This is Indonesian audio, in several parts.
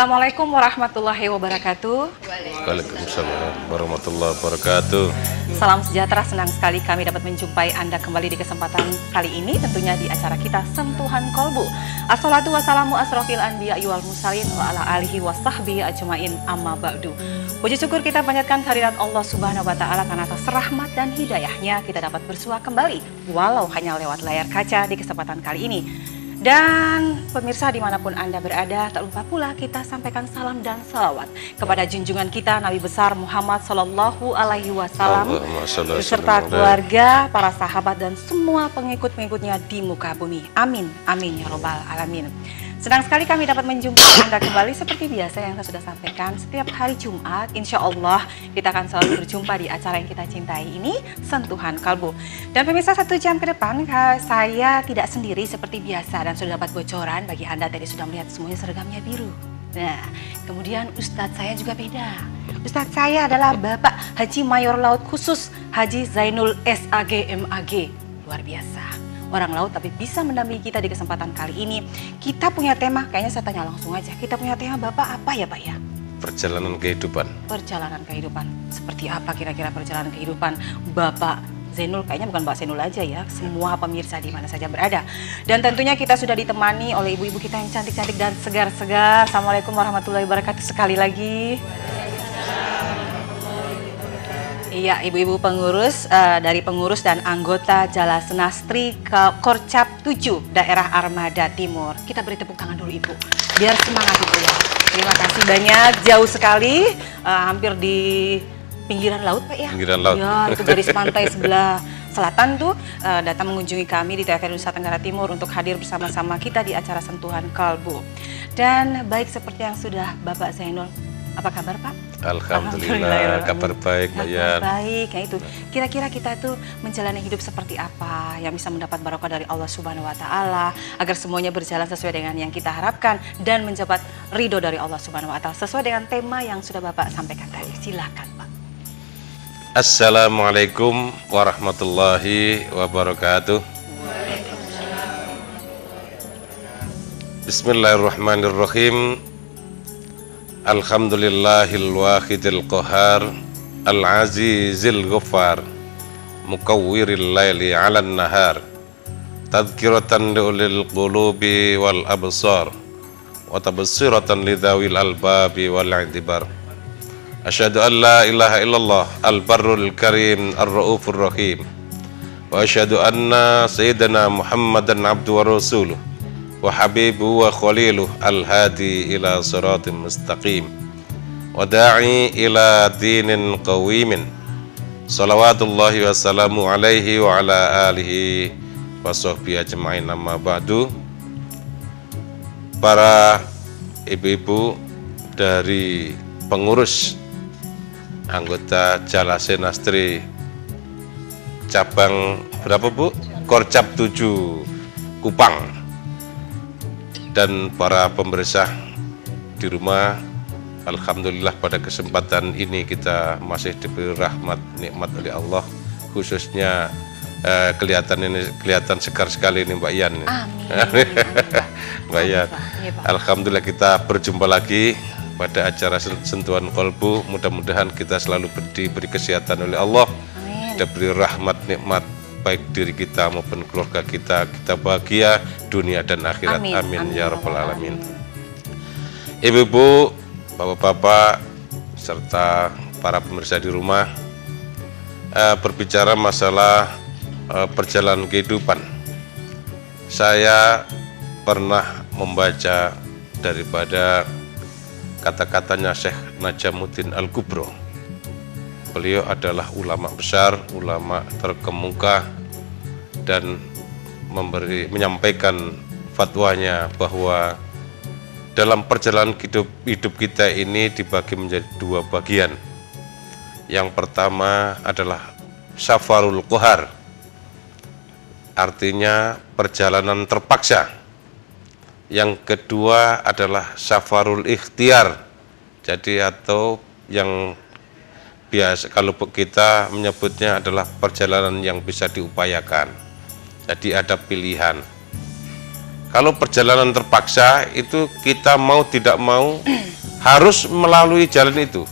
Assalamualaikum warahmatullahi wabarakatuh. Waalaikumsalam warahmatullahi wabarakatuh. Salam sejahtera, senang sekali kami dapat menjumpai Anda kembali di kesempatan kali ini, tentunya di acara kita Sentuhan Kolbu. Assalatu wassalamu asrofil anbiya wal mursalin wa ala alihi wa sahbihi ajmain amma ba'du. Puji syukur kita panjatkan kehadirat Allah Subhanahu wa taala karena atas rahmat dan hidayahnya kita dapat bersua kembali walau hanya lewat layar kaca di kesempatan kali ini. Dan pemirsa dimanapun Anda berada, tak lupa pula kita sampaikan salam dan salawat kepada junjungan kita Nabi besar Muhammad Sallallahu Alaihi Wasallam beserta keluarga, para sahabat dan semua pengikut-pengikutnya di muka bumi. Amin, amin ya robbal alamin. Senang sekali kami dapat menjumpai Anda kembali seperti biasa yang saya sudah sampaikan setiap hari Jumat. Insya Allah kita akan selalu berjumpa di acara yang kita cintai ini, Sentuhan Kalbu. Dan pemirsa 1 jam ke depan saya tidak sendiri seperti biasa dan sudah dapat bocoran bagi Anda tadi sudah melihat semuanya seragamnya biru. Nah, kemudian Ustadz saya juga beda. Ustadz saya adalah Bapak Haji Mayor Laut Khusus Haji Zainul SAG MAG. Luar biasa. Orang laut tapi bisa mendampingi kita di kesempatan kali ini. Kita punya tema, kayaknya saya tanya langsung aja. Kita punya tema Bapak apa ya Pak ya? Perjalanan kehidupan. Perjalanan kehidupan. Seperti apa kira-kira perjalanan kehidupan Bapak Zainul? Kayaknya bukan Mbak Zainul aja ya, semua pemirsa di mana saja berada. Dan tentunya kita sudah ditemani oleh ibu-ibu kita yang cantik-cantik dan segar-segar. Assalamualaikum warahmatullahi wabarakatuh sekali lagi. Iya, ibu-ibu pengurus dari pengurus dan anggota Jala Senastri ke Korcap 7 daerah Armada Timur. Kita beri tepuk tangan dulu Ibu, biar semangat Ibu ya. Terima kasih banyak, jauh sekali, hampir di pinggiran laut Pak ya? Pinggiran laut. Ya, itu garis pantai sebelah selatan tuh datang mengunjungi kami di TVRI Nusa Tenggara Timur untuk hadir bersama-sama kita di acara Sentuhan Kalbu. Dan baik seperti yang sudah Bapak Zainul, apa kabar Pak? Alhamdulillah, kabar baik Mbak Yan. Baik, ya itu. Kira-kira kita tuh menjalani hidup seperti apa yang bisa mendapat barokah dari Allah Subhanahu wa taala agar semuanya berjalan sesuai dengan yang kita harapkan dan mendapat ridho dari Allah Subhanahu wa taala sesuai dengan tema yang sudah Bapak sampaikan tadi. Silakan Pak. Assalamualaikum warahmatullahi wabarakatuh. Bismillahirrahmanirrahim. Alhamdulillahil wahidil qahar, al-azizil ghaffar, mukawwiril laili 'alan nahar, tadhkiratan liulil qulubi wal absar, wa tabsiratan lidzawil albabi wal i'tibar. Asyhadu an la ilaha illallah al-barrul karim ar-raufur rahim, wa asyhadu anna sayyidana Muhammadan abduhu wa rasuluh wa habibu wa khaliluh al-hadi ila siratin mustaqim wa da'i ila dinin qawimin. Salawatullahi wa salamu alaihi wa ala alihi wa sahbihi ajma'in, amma ba'du. Para ibu-ibu dari pengurus anggota Jala Senastri cabang berapa Bu? Korcap 7 Kupang, dan para pemirsa di rumah, alhamdulillah pada kesempatan ini kita masih diberi rahmat nikmat oleh Allah, khususnya kelihatan segar sekali nih Mbak Yan. Amin. Mbak Yan, alhamdulillah kita berjumpa lagi pada acara Sentuhan Kolbu. Mudah-mudahan kita selalu diberi kesehatan oleh Allah, diberi rahmat nikmat baik diri kita maupun keluarga kita bahagia dunia dan akhirat. Amin ya rabbal alamin. Ibu-ibu, bapak-bapak, serta para pemirsa di rumah, berbicara masalah perjalanan kehidupan, saya pernah membaca daripada kata-katanya Syekh Najamuddin Al-Kubro. Beliau adalah ulama besar, ulama terkemuka, dan menyampaikan fatwanya bahwa dalam perjalanan hidup kita ini dibagi menjadi 2 bagian. Yang pertama adalah safarul qahar, artinya perjalanan terpaksa. Yang kedua adalah safarul ikhtiar, jadi atau yang biasa kalau kita menyebutnya adalah perjalanan yang bisa diupayakan. Jadi ada pilihan. Kalau perjalanan terpaksa itu kita mau tidak mau harus melalui jalan itu.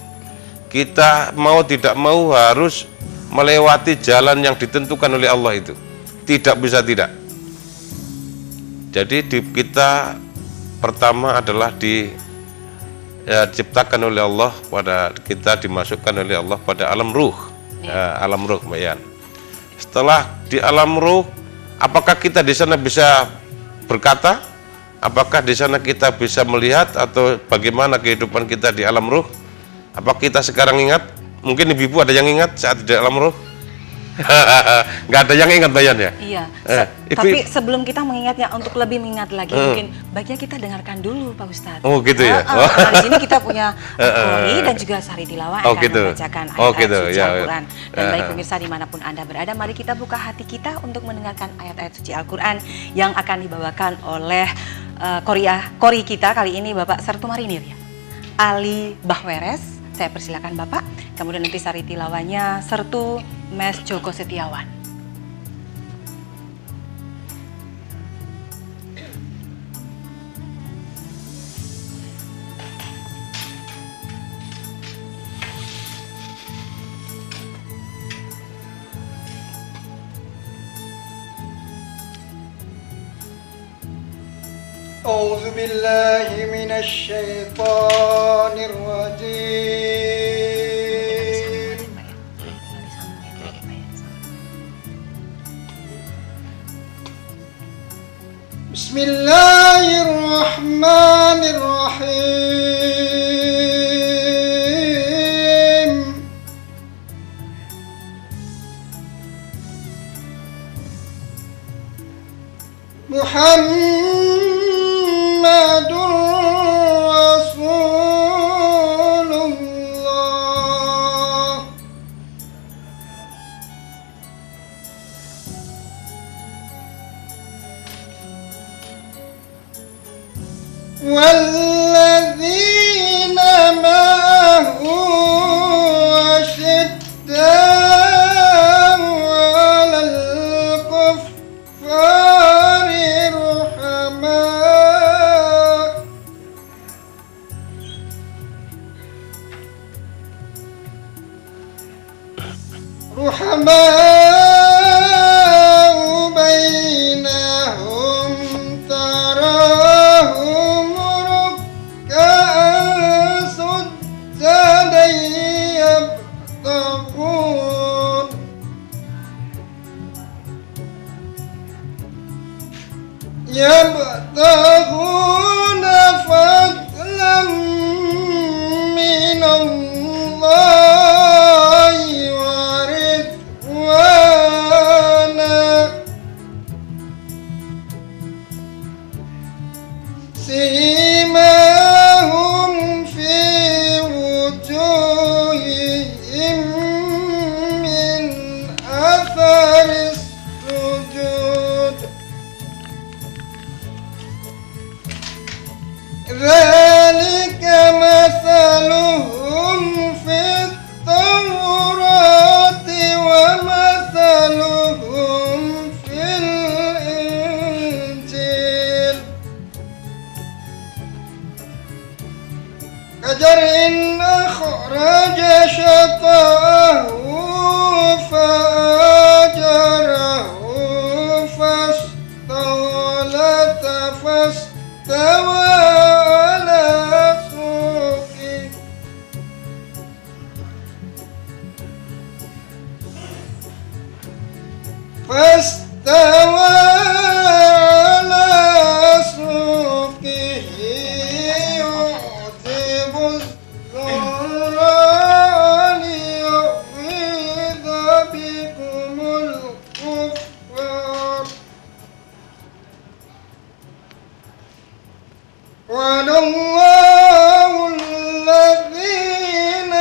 Kita mau tidak mau harus melewati jalan yang ditentukan oleh Allah itu. Tidak bisa tidak. Jadi kita pertama adalah diciptakan oleh Allah, pada kita dimasukkan oleh Allah pada alam ruh. Alam ruh, Mbak Yan. Setelah di alam ruh, apakah kita di sana bisa berkata? Apakah di sana kita bisa melihat atau bagaimana kehidupan kita di alam ruh? Apa kita sekarang ingat? Mungkin ibu-ibu ada yang ingat saat di alam ruh? Nggak ada yang ingat, Bayan ya? Iya. Tapi sebelum kita mengingatnya, untuk lebih mengingat lagi, mungkin baiknya kita dengarkan dulu, Pak Ustadz. Oh gitu ya? Karena di sini kita punya Qori dan juga Sari Tilawah akan membacakan ayat-ayat suci Al-Quran. Dan baik pemirsa dimanapun Anda berada, mari kita buka hati kita untuk mendengarkan ayat-ayat suci Al-Quran yang akan dibawakan oleh Qori kita kali ini, Bapak Sertu Marinir ya, Ali Bahweres. Saya persilakan Bapak, kemudian nanti Sari Tilawahnya Sertu Mes Joko Setiawan. أعوذ بالله من الشيطان الرجيم بسم الله الرحمن الرحيم محمد رسول الله والذين معه أشداء على الكفار رحماء بينهم تراهم ركعا سجدا يبتغون فضلا من الله ورضوانا سيماهم في وجوههم من أثر السجود ذلك مثلهم في التوراة ومثلهم في الإنجيل كزرع أخرج شطأه فآزره فاستغلظ فاستوى على سوقه يعجب الزراع ليغيظ بكم الكفار وعد الله الذين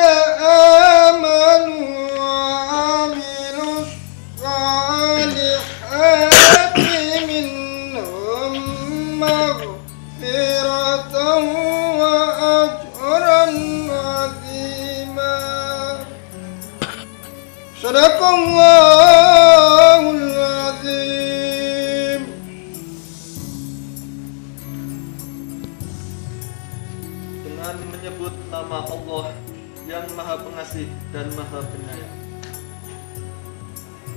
آمنوا وعملوا الصالحات منهم مغفرة وأجرا عظيما صدق الله العظيم Maha Pengasih dan Maha Penyayang.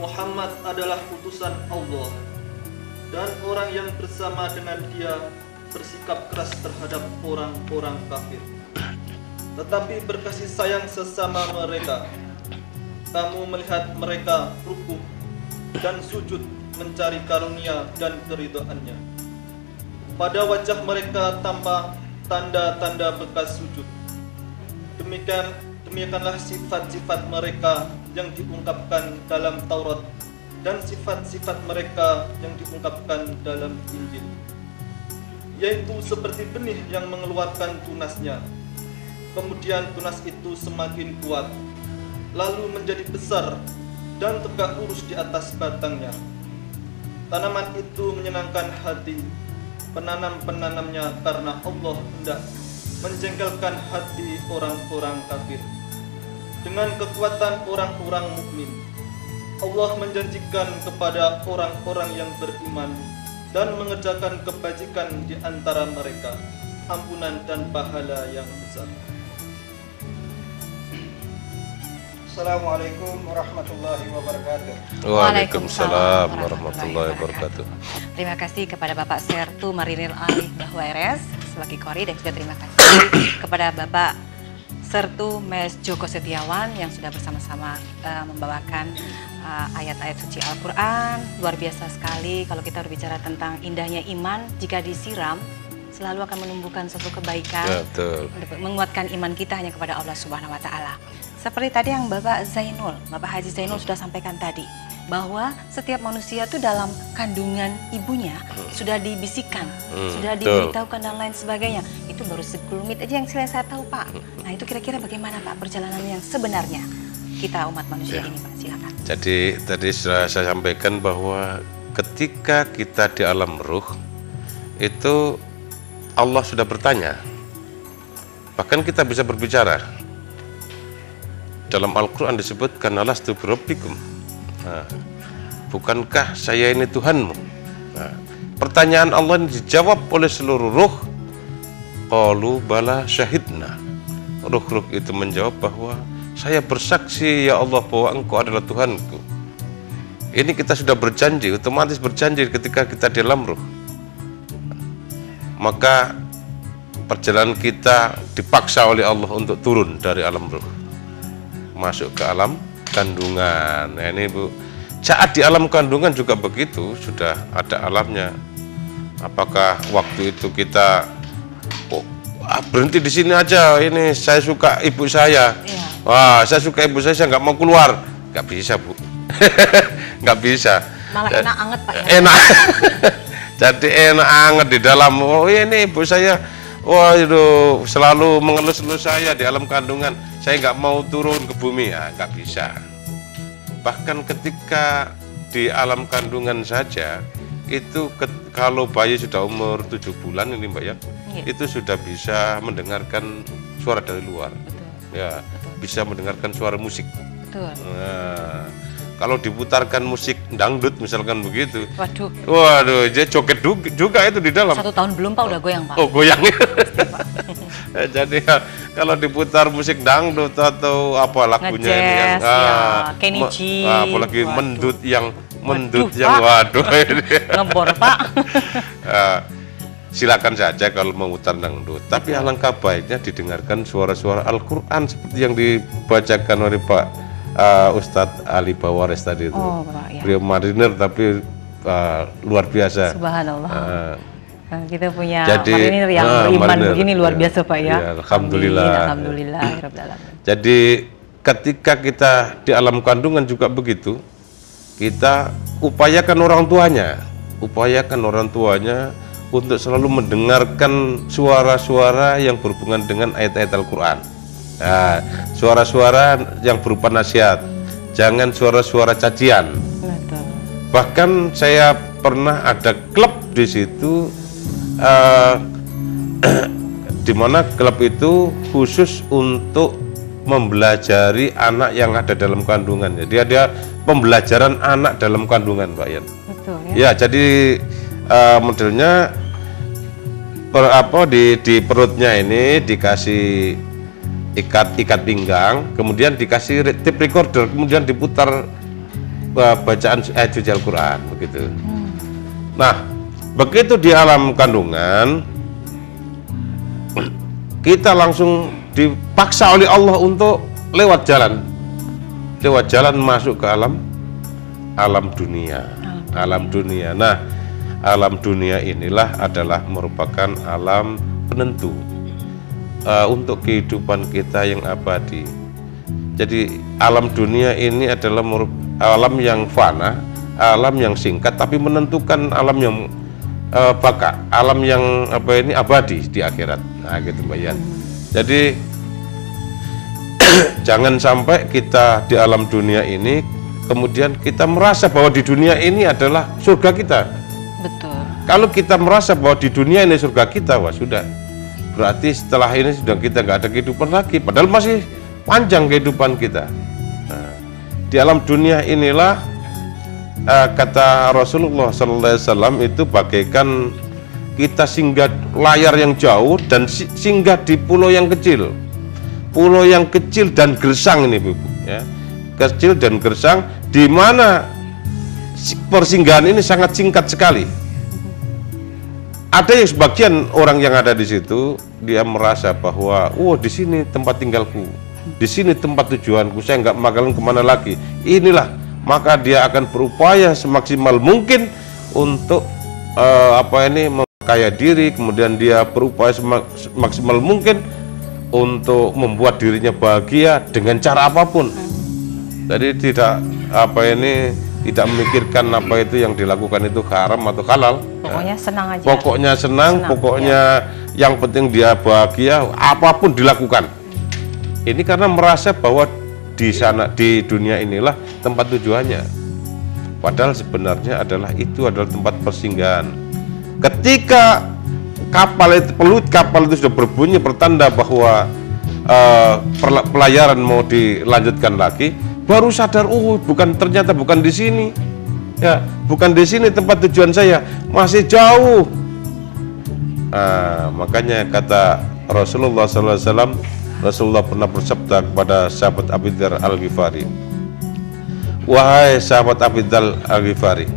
Muhammad adalah utusan Allah, dan orang yang bersama dengan dia bersikap keras terhadap orang-orang kafir, tetapi berkasih sayang sesama mereka. Kamu melihat mereka rukuh dan sujud mencari karunia dan keridhaannya. Pada wajah mereka tampak tanda-tanda bekas sujud. Demikianlah sifat-sifat mereka yang diungkapkan dalam Taurat dan sifat-sifat mereka yang diungkapkan dalam Injil, yaitu seperti benih yang mengeluarkan tunasnya. Kemudian tunas itu semakin kuat, lalu menjadi besar dan tegak lurus di atas batangnya. Tanaman itu menyenangkan hati penanam-penanamnya, karena Allah hendak menjengkelkan hati orang-orang kafir dengan kekuatan orang-orang mukmin. Allah menjanjikan kepada orang-orang yang beriman dan mengerjakan kebajikan di antara mereka ampunan dan pahala yang besar. Assalamualaikum warahmatullahi wabarakatuh. Waalaikumsalam warahmatullahi wabarakatuh. Terima kasih kepada Bapak Sertu Marinir Ali Bahwa RS sebagai Kori, dan juga terima kasih kepada Bapak Sertu Mes Joko Setiawan yang sudah bersama-sama membawakan ayat-ayat suci Al-Quran. Luar biasa sekali kalau kita berbicara tentang indahnya iman, jika disiram selalu akan menumbuhkan suatu kebaikan, menguatkan iman kita hanya kepada Allah Subhanahu wa Ta'ala. Seperti tadi yang Bapak Haji Zainul sudah sampaikan tadi, bahwa setiap manusia itu dalam kandungan ibunya sudah dibisikkan, sudah diberitahukan dan lain sebagainya. Itu baru sekelumit aja yang saya tahu, Pak. Nah, itu kira-kira bagaimana, Pak, perjalanan yang sebenarnya kita umat manusia ini, Pak? Silakan. Jadi tadi sudah saya sampaikan bahwa ketika kita di alam ruh itu Allah sudah bertanya, bahkan kita bisa berbicara. Dalam Al-Quran disebutkan alastu birabbikum, bukankah saya ini Tuhanmu? Pertanyaan Allah ini dijawab oleh seluruh ruh. Qalu bala syahidna. Ruh-ruh itu menjawab bahwa saya bersaksi ya Allah bahwa Engkau adalah Tuhanku. Ini kita sudah berjanji, otomatis berjanji ketika kita di alam ruh. Maka perjalanan kita dipaksa oleh Allah untuk turun dari alam ruh, masuk ke alam kandungan. Nah, ini Bu, saat di alam kandungan juga begitu, sudah ada alamnya. Apakah waktu itu kita berhenti di sini aja, ini saya suka ibu saya, wah saya suka ibu saya nggak mau keluar, nggak bisa Bu. Nggak bisa. Malah enak anget, Pak, ya? Enak. Jadi enak anget di dalam. Oh ini ibu saya, wah itu selalu mengelus-elus saya di alam kandungan. Saya nggak mau turun ke bumi, ya nggak bisa. Bahkan ketika di alam kandungan saja, itu kalau bayi sudah umur 7 bulan ini Mbak ya, itu sudah bisa mendengarkan suara dari luar. Betul. Ya, betul. Bisa mendengarkan suara musik. Betul. Nah, kalau diputarkan musik dangdut misalkan begitu, waduh, dia joget juga itu di dalam. 1 tahun belum Pak, udah goyang Pak. Oh goyang. Jadi ya, kalau diputar musik dangdut atau apa lagunya ini yang Kenny G, apalagi mendut yang waduh ngebor Pak. Silakan saja kalau memutar dangdut, tapi alangkah baiknya didengarkan suara-suara Al-Quran seperti yang dibacakan oleh Pak Ustadz Ali Bawares tadi itu. Oh, ya. Beliau marinir tapi luar biasa. Subhanallah. Kita punya marinir yang beriman begini luar biasa Pak ya. Alhamdulillah. Alhamdulillah. Jadi ketika kita di alam kandungan juga begitu, kita upayakan orang tuanya untuk selalu mendengarkan suara-suara yang berhubungan dengan ayat-ayat Al-Quran. Nah, suara-suara yang berupa nasihat, jangan suara-suara cacian. Betul. Bahkan saya pernah ada klub di situ, di mana klub itu khusus untuk mempelajari anak yang ada dalam kandungan. Jadi ada pembelajaran anak dalam kandungan, Pak Yan. Betul ya. Ya, jadi modelnya di perutnya ini dikasih ikat pinggang, kemudian dikasih tape recorder, kemudian diputar bacaan ayat suci Al-Quran begitu. Nah, begitu di alam kandungan kita langsung dipaksa oleh Allah untuk lewat jalan masuk ke alam dunia. Nah, alam dunia inilah adalah merupakan alam penentu untuk kehidupan kita yang abadi. Jadi alam dunia ini adalah alam yang fana, alam yang singkat, tapi menentukan alam yang alam yang abadi di akhirat. Nah, gitu Mbak Yan. Jadi jangan sampai kita di alam dunia ini kemudian kita merasa bahwa di dunia ini adalah surga kita. Betul. Kalau kita merasa bahwa di dunia ini surga kita, wah sudah. Berarti setelah ini sudah kita nggak ada kehidupan lagi. Padahal masih panjang kehidupan kita. Nah, di alam dunia inilah kata Rasulullah SAW itu bagaikan kita singgah layar yang jauh dan singgah di pulau yang kecil. Pulau yang kecil dan gersang ini, Bu. Ya. Kecil dan gersang, di mana persinggahan ini sangat singkat sekali. Ada yang sebagian orang yang ada di situ, dia merasa bahwa, di sini tempat tinggalku, di sini tempat tujuanku, saya nggak bakalan kemana lagi. Inilah, maka dia akan berupaya semaksimal mungkin untuk memperkaya diri, kemudian dia berupaya semaksimal mungkin untuk membuat dirinya bahagia dengan cara apapun. Jadi tidak tidak memikirkan apa itu yang dilakukan itu haram atau halal. Pokoknya senang aja. Pokoknya senang, pokoknya yang penting dia bahagia, apapun dilakukan. Ini karena merasa bahwa di sana, di dunia inilah tempat tujuannya. Padahal sebenarnya itu adalah tempat persinggahan. Ketika peluit kapal itu sudah berbunyi pertanda bahwa pelayaran mau dilanjutkan lagi, baru sadar, ternyata bukan di sini. Ya, bukan di sini tempat tujuan saya, masih jauh. Makanya kata Rasulullah SAW, Rasulullah pernah bersabda kepada sahabat Abu Dzar Al-Ghifari, wahai sahabat Abu Dzar Al-Ghifari,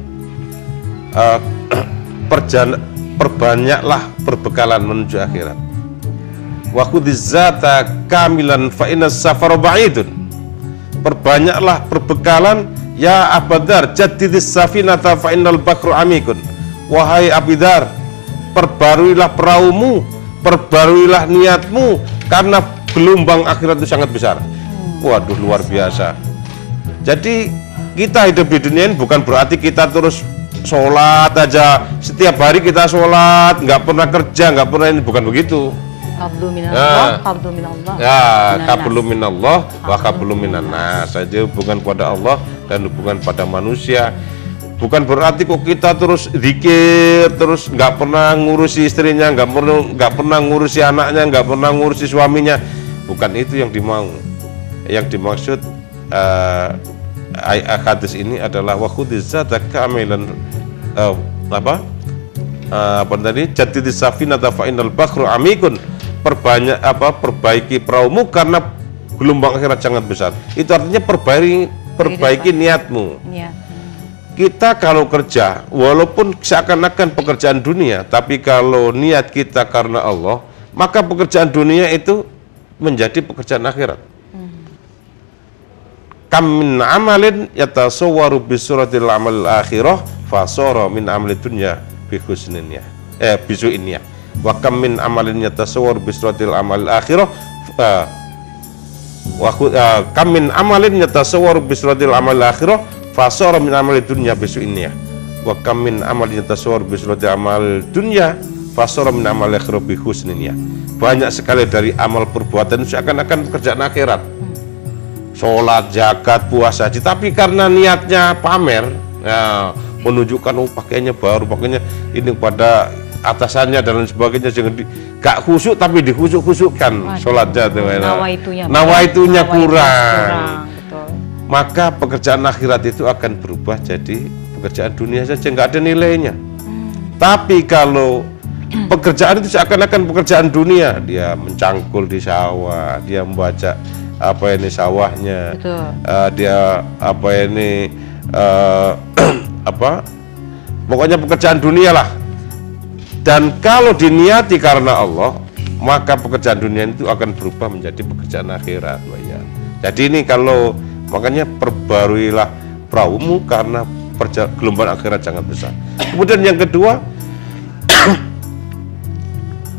perbanyaklah perbekalan menuju akhirat. Wa khudhizzata kamilan fa innas safara ba'idun. Perbanyaklah perbekalan ya Abu Dzar, jaddidis safinata fa innal bakru amikun. Wahai Abu Dzar, perbaruilah perahumu, perbaruilah niatmu, karena gelombang akhirat itu sangat besar. Waduh, luar biasa. Jadi kita hidup di dunia ini bukan berarti kita terus sholat aja, setiap hari kita sholat, nggak pernah kerja, nggak pernah ini, bukan begitu. Qablu minallah, qablu minallah. Ya, qablu minallah wa qablu minannas. Saja hubungan pada Allah dan hubungan pada manusia. Bukan berarti kok kita terus zikir, terus nggak pernah ngurusi istrinya, nggak pernah ngurusi anaknya, nggak pernah ngurusi suaminya. Bukan itu yang dimau. Yang dimaksud hadis ini adalah wa khudhizzata kamilan jaddidis safinata fa innal bakhru amikun. Perbaiki perahumu karena gelombang akhirat sangat besar. Itu artinya perbaiki niatmu. Kita kalau kerja, walaupun seakan-akan pekerjaan dunia, tapi kalau niat kita karena Allah, maka pekerjaan dunia itu menjadi pekerjaan akhirat. Kam min amalin yatasawwaru bi suratil amal akhirah fasara min amali dunya bi husninnya bisuinnya. Wa kam min amalin yatasawwaru bi suratil amal akhirah kam min amalin yatasawwaru bi suratil amal akhirah fasara min amali dunya bisuinnya. Wa kam min amalin yatasawwaru bi suratil amal dunya fasara min amal akhirah bi husninnya. Banyak sekali dari amal perbuatan seakan-akan pekerjaan akhirat. Sholat, zakat, puasa, haji, tapi karena niatnya pamer, menunjukkan pakaiannya baru, pakaiannya ini pada atasannya dan lain sebagainya, jangan gak khusyuk tapi dikhusyuk-khusyukkan sholatnya, nawaitunya kurang. Betul. Maka pekerjaan akhirat itu akan berubah jadi pekerjaan dunia saja, nggak ada nilainya. Tapi kalau pekerjaan itu seakan-akan pekerjaan dunia. Dia mencangkul di sawah, dia membaca sawahnya, dia pokoknya pekerjaan dunia lah. Dan kalau diniati karena Allah, maka pekerjaan dunia itu akan berubah menjadi pekerjaan akhirat. Jadi ini kalau makanya perbaruilah perahumu karena gelombang akhirat sangat besar. Kemudian yang kedua,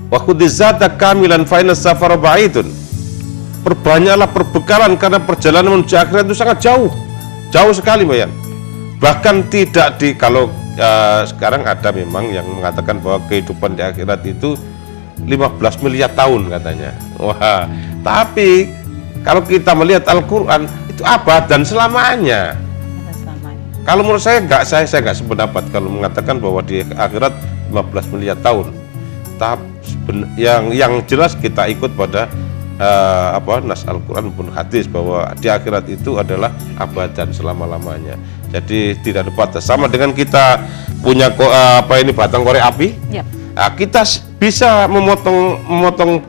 wa khudizata kamilan fa inna safara ba'idun. Perbanyaklah perbekalan karena perjalanan menuju akhirat itu sangat jauh. Jauh sekali, Bayan. Bahkan tidak kalau sekarang ada memang yang mengatakan bahwa kehidupan di akhirat itu 15 miliar tahun katanya. Wah, tapi kalau kita melihat Al-Qur'an itu abad dan selamanya. Kalau menurut saya nggak sependapat kalau mengatakan bahwa di akhirat 15 miliar tahun. Yang jelas kita ikut pada nas Al-Quran maupun hadis bahwa di akhirat itu adalah abad dan selama-lamanya. Jadi tidak ada batas. Sama dengan kita punya batang korek api. Yep. Nah, kita bisa memotong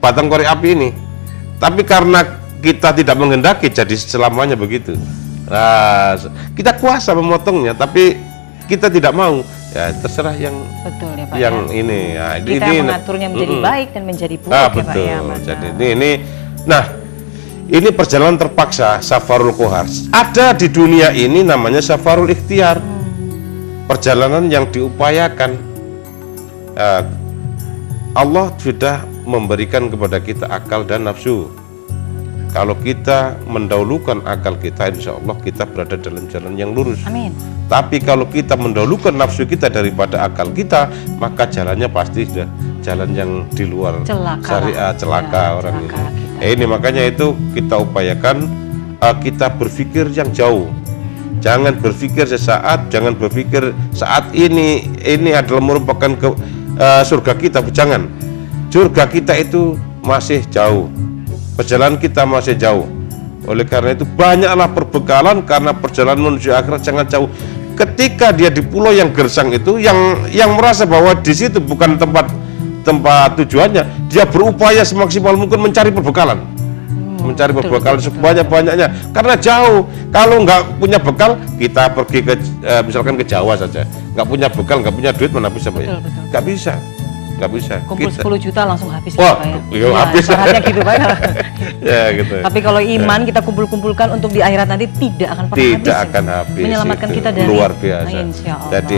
batang korek api ini. Tapi karena kita tidak menghendaki jadi selamanya begitu. Nah, kita kuasa memotongnya, tapi kita tidak mau. Ya terserah yang betul ya Pak. Yang ya. Ini, ya, kita ini mengaturnya menjadi baik dan menjadi buruk ya betul. Pak ya. Jadi ini perjalanan terpaksa safarul kohar. Ada di dunia ini namanya safarul ikhtiar. Perjalanan yang diupayakan. Allah sudah memberikan kepada kita akal dan nafsu. Kalau kita mendahulukan akal kita, insya Allah kita berada dalam jalan yang lurus. Amin. Tapi kalau kita mendahulukan nafsu kita daripada akal kita, maka jalannya pasti sudah jalan yang di luar syariat, celaka orang ini. Ini makanya itu kita upayakan kita berpikir yang jauh. Jangan berpikir sesaat, jangan berpikir saat ini adalah merupakan surga kita. Jangan. Surga kita itu masih jauh. Perjalanan kita masih jauh. Oleh karena itu banyaklah perbekalan karena perjalanan menuju akhirat sangat jauh. Ketika dia di pulau yang gersang itu, yang merasa bahwa di situ bukan tempat tujuannya, dia berupaya semaksimal mungkin mencari perbekalan. Mencari perbekalan sebanyak-banyaknya karena jauh. Kalau nggak punya bekal, kita pergi ke misalkan ke Jawa saja. Nggak punya bekal, nggak punya duit, mana bisa bayar? Nggak bisa. Nggak bisa. Kumpul 10 juta langsung habis. Wah, ya, habis. Ibaratnya gitu Pak. Ya, gitu. Tapi kalau iman kita kumpulkan untuk di akhirat nanti tidak akan pernah habis. Tidak akan habis. Menyelamatkan itu kita dari luar biasa. Jadi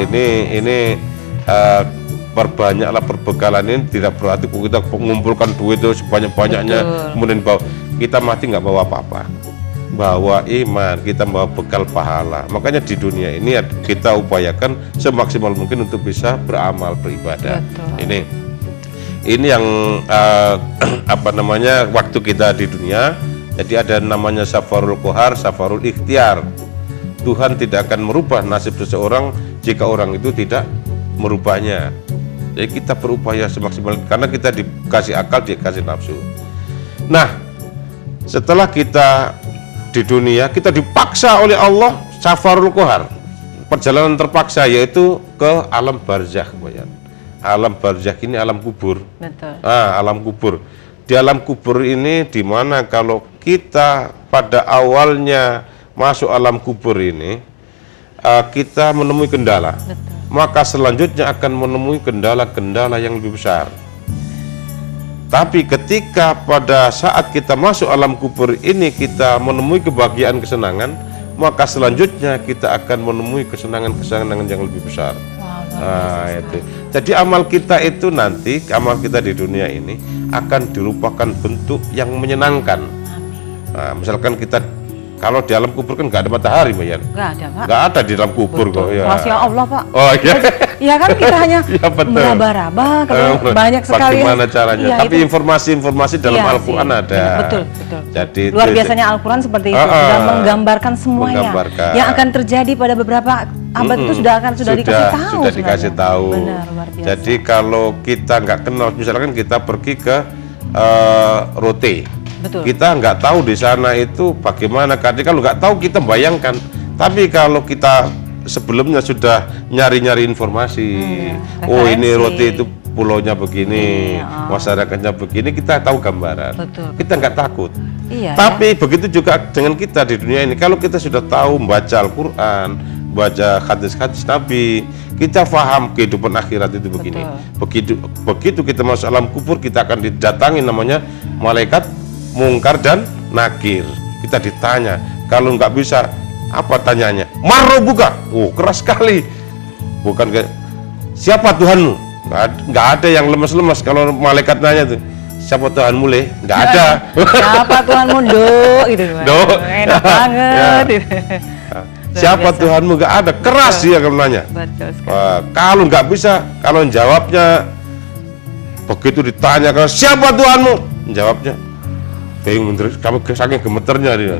ini perbanyaklah perbekalan ini tidak berarti kita mengumpulkan duit itu sebanyak-banyaknya kemudian kita mati nggak bawa apa-apa. Bawa iman, kita bawa bekal pahala. Makanya di dunia ini kita upayakan semaksimal mungkin untuk bisa beramal, beribadah. Betul. Ini yang waktu kita di dunia. Jadi ada namanya safarul kohar, safarul ikhtiar. Tuhan tidak akan merubah nasib seseorang jika orang itu tidak merubahnya. Jadi kita berupaya semaksimal karena kita dikasih akal, dikasih nafsu. Nah, setelah kita di dunia kita dipaksa oleh Allah safarul kohar, perjalanan terpaksa yaitu ke alam barzakh. Alam barzakh ini alam kubur. Betul. Alam kubur. Di alam kubur ini dimana kalau kita pada awalnya masuk alam kubur ini kita menemui kendala. Betul. Maka selanjutnya akan menemui kendala-kendala yang lebih besar. Tapi ketika pada saat kita masuk alam kubur ini kita menemui kebahagiaan, kesenangan, maka selanjutnya kita akan menemui kesenangan-kesenangan yang lebih besar. Itu. Jadi amal kita itu nanti, amal kita di dunia ini akan dirupakan bentuk yang menyenangkan. Misalkan kita kalau di alam kubur kan nggak ada matahari, Mbak Yan. Nggak ada, Pak. Nggak ada di alam kubur. Betul. Kok. Ya. Rahasia Allah, Pak. Oh iya. Ya kan kita hanya meraba-raba, banyak sekali. Bagaimana caranya? Ya, tapi informasi-informasi dalam Al-Quran ada. Ya, betul. Jadi luar biasanya Al-Quran seperti itu sudah menggambarkan semuanya. Yang akan terjadi pada beberapa abad itu sudah dikasih tahu. Sudah dikasih tahu. Benar, luar biasa. Jadi kalau kita nggak kenal, misalkan kita pergi ke Rote. Betul. Kita nggak tahu di sana itu bagaimana, karena kalau nggak tahu kita bayangkan. Tapi kalau kita sebelumnya sudah nyari-nyari informasi, ini roti itu pulaunya begini, masyarakatnya begini, kita tahu gambaran. Betul. Kita nggak takut. Iya. Tapi begitu juga dengan kita di dunia ini. Kalau kita sudah tahu membaca Al-Quran, baca hadis-hadis Nabi, kita paham kehidupan akhirat itu begini. Begitu kita masuk alam kubur, kita akan didatangi namanya malaikat mungkar dan nakir. Kita ditanya. Kalau nggak bisa, apa tanyanya? Marrobuka. Oh, keras sekali. Bukan kayak siapa Tuhanmu? Nggak ada yang lemes-lemes kalau malaikat nanya tuh. Siapa Tuhanmu le? Nggak ada. Siapa Tuhanmu do? Gitu. Enak banget. Ya. Siapa Tuhanmu? Nggak ada. Keras dia kalau nanya. Betul sekali. Kalau nggak bisa, kalau jawabnya begitu ditanya kalau siapa Tuhanmu, jawabnya bingung, kamu saking gemeternya dia.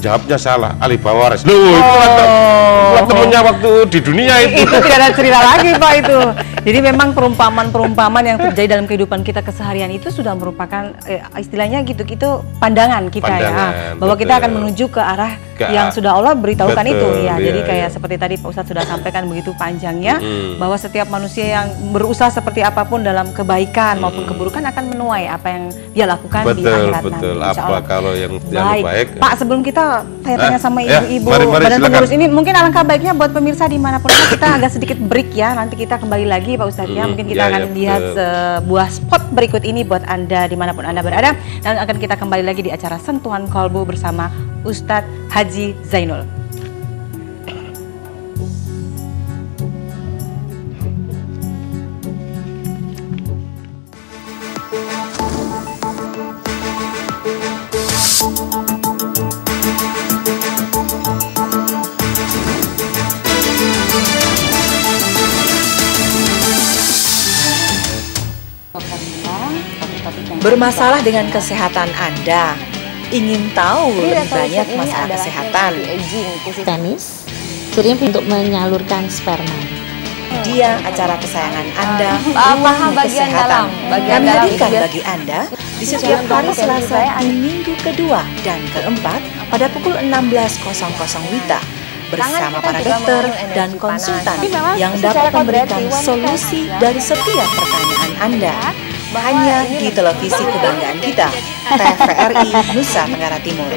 Jawabnya salah, Ali Bawares. Loh, itu temennya waktu di dunia itu. Itu tidak ada cerita lagi Pak itu. Jadi memang perumpamaan yang terjadi dalam kehidupan kita keseharian itu sudah merupakan istilahnya gitu pandangan kita ya, bahwa kita akan menuju ke arah yang sudah Allah beritahukan itu ya. Jadi kayak seperti tadi Pak Ustadz sudah sampaikan begitu panjangnya, bahwa setiap manusia yang berusaha seperti apapun dalam kebaikan maupun keburukan akan menuai apa yang dia lakukan di akhirat nanti. Apa kalau yang baik. Pak, sebelum kita tanya sama ibu-ibu badan pengurus ini, mungkin alangkah baiknya buat pemirsa dimanapun kita agak sedikit break ya. Nanti kita kembali lagi Pak Ustadz ya. Mungkin kita akan lihat sebuah spot berikut ini buat Anda dimanapun Anda berada. Dan akan kita kembali lagi di acara Sentuhan Kolbu bersama Ustadz Haji Zainul. Bermasalah dengan kesehatan Anda, ingin tahu lebih banyak masalah kesehatan, penis, sering untuk menyalurkan sperma. Dia acara kesayangan Anda, Ruang Kesehatan. Kami hadirkan bagi Anda di setiap hari Selasa di minggu kedua dan keempat pada pukul 16.00 WITA bersama para dokter dan konsultan yang dapat memberikan solusi dari setiap pertanyaan Anda. Hanya di televisi kebanggaan kita, TVRI Nusa Tenggara Timur.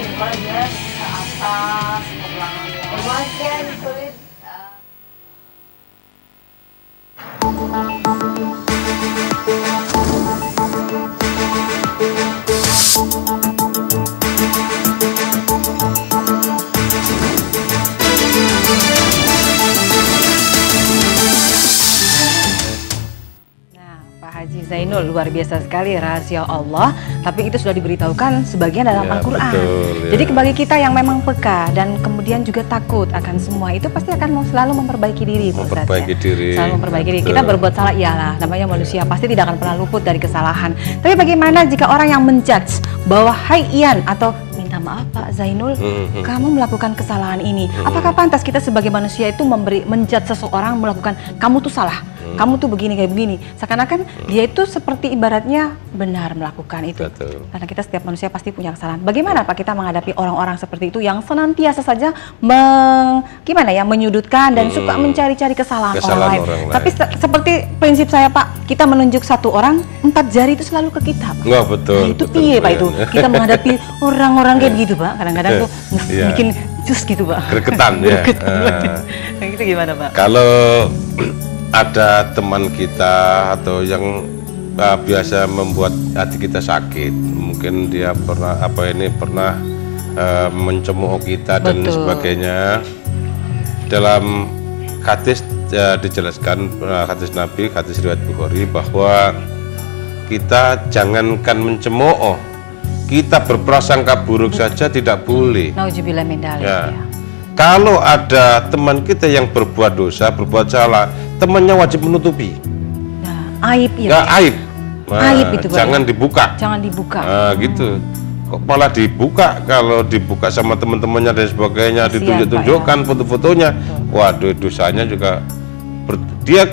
Haji Zainul, luar biasa sekali rahasia Allah, tapi itu sudah diberitahukan sebagian dalam Al-Quran. Jadi bagi kita yang memang peka dan kemudian juga takut akan semua itu, pasti akan selalu memperbaiki diri, selalu memperbaiki diri. Kita berbuat salah, iyalah, namanya manusia, pasti tidak akan pernah luput dari kesalahan. Tapi bagaimana jika orang yang menjudge bahwa hai Ian atau minta maaf Pak Zainul, kamu melakukan kesalahan ini, apakah pantas kita sebagai manusia itu menjudge seseorang melakukan kamu tuh salah? Kamu tuh begini kayak begini, seakan-akan dia itu seperti ibaratnya benar melakukan itu. Karena kita setiap manusia pasti punya kesalahan. Bagaimana Pak kita menghadapi orang-orang seperti itu yang senantiasa saja menyudutkan dan suka mencari-cari kesalahan orang lain. Tapi seperti prinsip saya Pak, kita menunjuk satu orang, 4 jari itu selalu ke kita Pak. Nggak, betul. Nah, itu piye Pak itu? Kita menghadapi orang-orang kayak begitu Pak, kadang-kadang tuh bikin jus gitu Pak. Gregetan ya. Itu gimana Pak? Kalau ada teman kita atau yang biasa membuat hati kita sakit, mungkin dia pernah mencemooh kita dan sebagainya. Dalam hadis dijelaskan, hadis Nabi, hadis riwayat Bukhari, bahwa kita jangankan mencemooh, kita berprasangka buruk saja tidak boleh. Nauzubillah min dzalik. Ya. Kalau ada teman kita yang berbuat dosa, berbuat salah, temannya wajib menutupi. Nah, aib ya. Nggak, aib. Nah, aib itu jangan dibuka. Jangan dibuka. Nah, gitu. Kok malah dibuka? Kalau dibuka sama teman-temannya dan sebagainya, ditunjuk-tunjukkan foto-fotonya, waduh, dosanya juga dia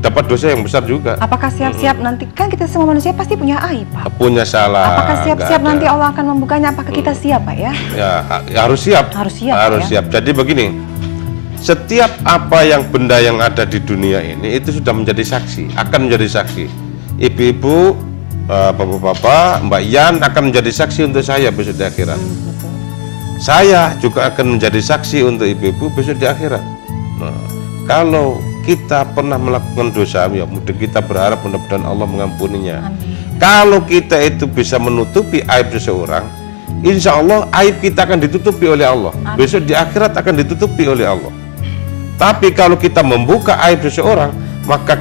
dapat dosa yang besar juga. Apakah siap-siap nanti, kan kita semua manusia pasti punya aib Pak. Punya salah. Apakah siap-siap nanti Allah akan membukanya? Apakah kita siap Pak ya? Ya harus siap. Harus siap. Siap. Jadi begini, setiap apa yang benda yang ada di dunia ini itu sudah menjadi saksi, akan menjadi saksi. Ibu-ibu, bapak-bapak, Mbak Yan akan menjadi saksi untuk saya besok di akhirat. Saya juga akan menjadi saksi untuk ibu-ibu besok di akhirat. Nah, kalau kita pernah melakukan dosa, ya mudah kita berharap mudah-mudahan Allah mengampuninya. Kalau kita itu bisa menutupi aib seseorang, insya Allah aib kita akan ditutupi oleh Allah. Besok di akhirat akan ditutupi oleh Allah. Tapi kalau kita membuka aib seseorang, maka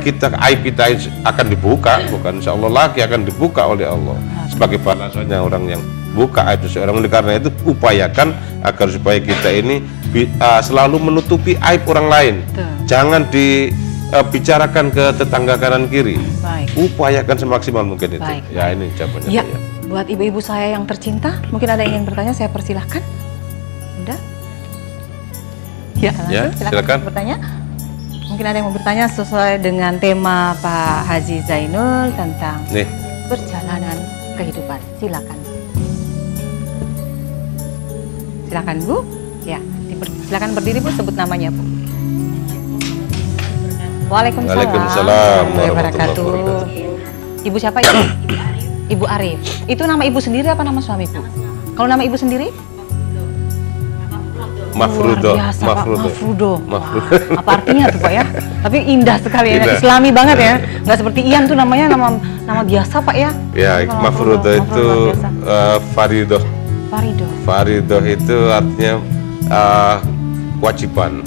aib kita akan dibuka, bukan insya Allah lagi akan dibuka oleh Allah. Sebagai balasannya orang yang buka aib seseorang. Oleh karena itu upayakan agar supaya kita ini selalu menutupi aib orang lain. Jangan dibicarakan ke tetangga kanan kiri. Baik. Upayakan semaksimal mungkin itu. Baik. Ya ini jawabannya. Ya, buat ibu-ibu saya yang tercinta, mungkin ada yang ingin bertanya, saya persilahkan. Bunda? Ya, langsung silakan bertanya. Mungkin ada yang mau bertanya sesuai dengan tema Pak Haji Zainul tentang perjalanan kehidupan. Silakan. Silakan Bu. Ya, silakan berdiri Bu, sebut namanya Bu. Waalaikumsalam warahmatullahi wabarakatuh. Ibu siapa Ibu? Ibu Arif. Itu nama ibu sendiri apa nama suami Bu? Kalau nama ibu sendiri? Mafrudo. Mafrudo. Apa artinya tuh Pak ya? Tapi indah sekali ya, Islami banget ya. Nggak seperti Ian tuh namanya nama biasa Pak ya. Ya, Mafrudo itu Faridoh. Faridoh itu artinya kewajiban.